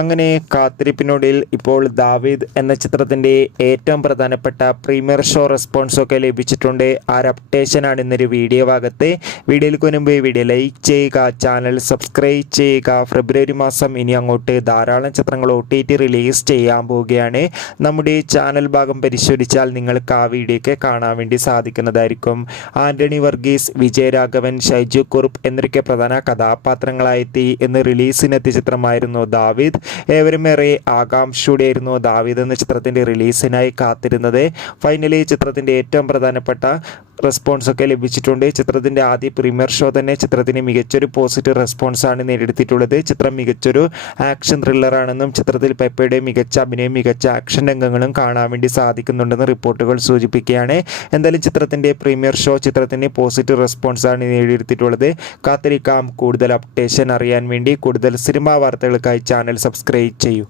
അങ്ങനെ കാത്തിരിപ്പിനൊടുവിൽ ഇപ്പോൾ ദാവീദ് എന്ന ചിത്രത്തിൻ്റെ ഏറ്റവും പ്രധാനപ്പെട്ട പ്രീമിയർ ഷോ റെസ്പോൺസൊക്കെ ലഭിച്ചിട്ടുണ്ട്. ആ ഒരു അപ്ഡേഷനാണ് ഇന്നൊരു വീഡിയോ ഭാഗത്ത്. വീഡിയോയിലേക്ക് മുൻപ് വീഡിയോ ലൈക്ക് ചെയ്യുക, ചാനൽ സബ്സ്ക്രൈബ് ചെയ്യുക. ഫെബ്രുവരി മാസം ഇനി അങ്ങോട്ട് ധാരാളം ചിത്രങ്ങൾ OTT റിലീസ് ചെയ്യാൻ പോവുകയാണ്. നമ്മുടെ ചാനൽ ഭാഗം പരിശോധിച്ചാൽ നിങ്ങൾക്ക് ആ വീഡിയോയൊക്കെ കാണാൻ വേണ്ടി സാധിക്കുന്നതായിരിക്കും. ആൻ്റണി വർഗീസ്, വിജയരാഘവൻ, ഷൈജു കുറുപ്പ് എന്നൊക്കെ പ്രധാന കഥാപാത്രങ്ങളായെത്തി എന്ന് റിലീസിനെത്തിയ ചിത്രമായിരുന്നു ദാവീദ്. ഏവരും ഏറെ ആകാംക്ഷയോടെയായിരുന്നു ദാവീദ് എന്ന ചിത്രത്തിൻ്റെ റിലീസിനായി കാത്തിരുന്നത്. ഫൈനലി ചിത്രത്തിൻ്റെ ഏറ്റവും പ്രധാനപ്പെട്ട റെസ്പോൺസൊക്കെ ലഭിച്ചിട്ടുണ്ട്. ചിത്രത്തിൻ്റെ ആദ്യ പ്രീമിയർ ഷോ തന്നെ ചിത്രത്തിന് മികച്ചൊരു പോസിറ്റീവ് റെസ്പോൺസാണ് നേടിയെടുത്തിട്ടുള്ളത്. ചിത്രം മികച്ചൊരു ആക്ഷൻ ത്രില്ലറാണെന്നും ചിത്രത്തിൽ പെപ്പയുടെ മികച്ച അഭിനയം, മികച്ച ആക്ഷൻ രംഗങ്ങളും കാണാൻ വേണ്ടി സാധിക്കുന്നുണ്ടെന്ന് റിപ്പോർട്ടുകൾ സൂചിപ്പിക്കുകയാണ്. എന്തായാലും ചിത്രത്തിൻ്റെ പ്രീമിയർ ഷോ ചിത്രത്തിന് പോസിറ്റീവ് റെസ്പോൺസാണ് നേടിയെടുത്തിട്ടുള്ളത്. കാത്തിരിക്കാം കൂടുതൽ അപ്ഡേഷൻ അറിയാൻ വേണ്ടി. കൂടുതൽ സിനിമാ വാർത്തകൾക്കായി ചാനൽ സബ്സ്ക്രൈബ് ചെയ്യൂ.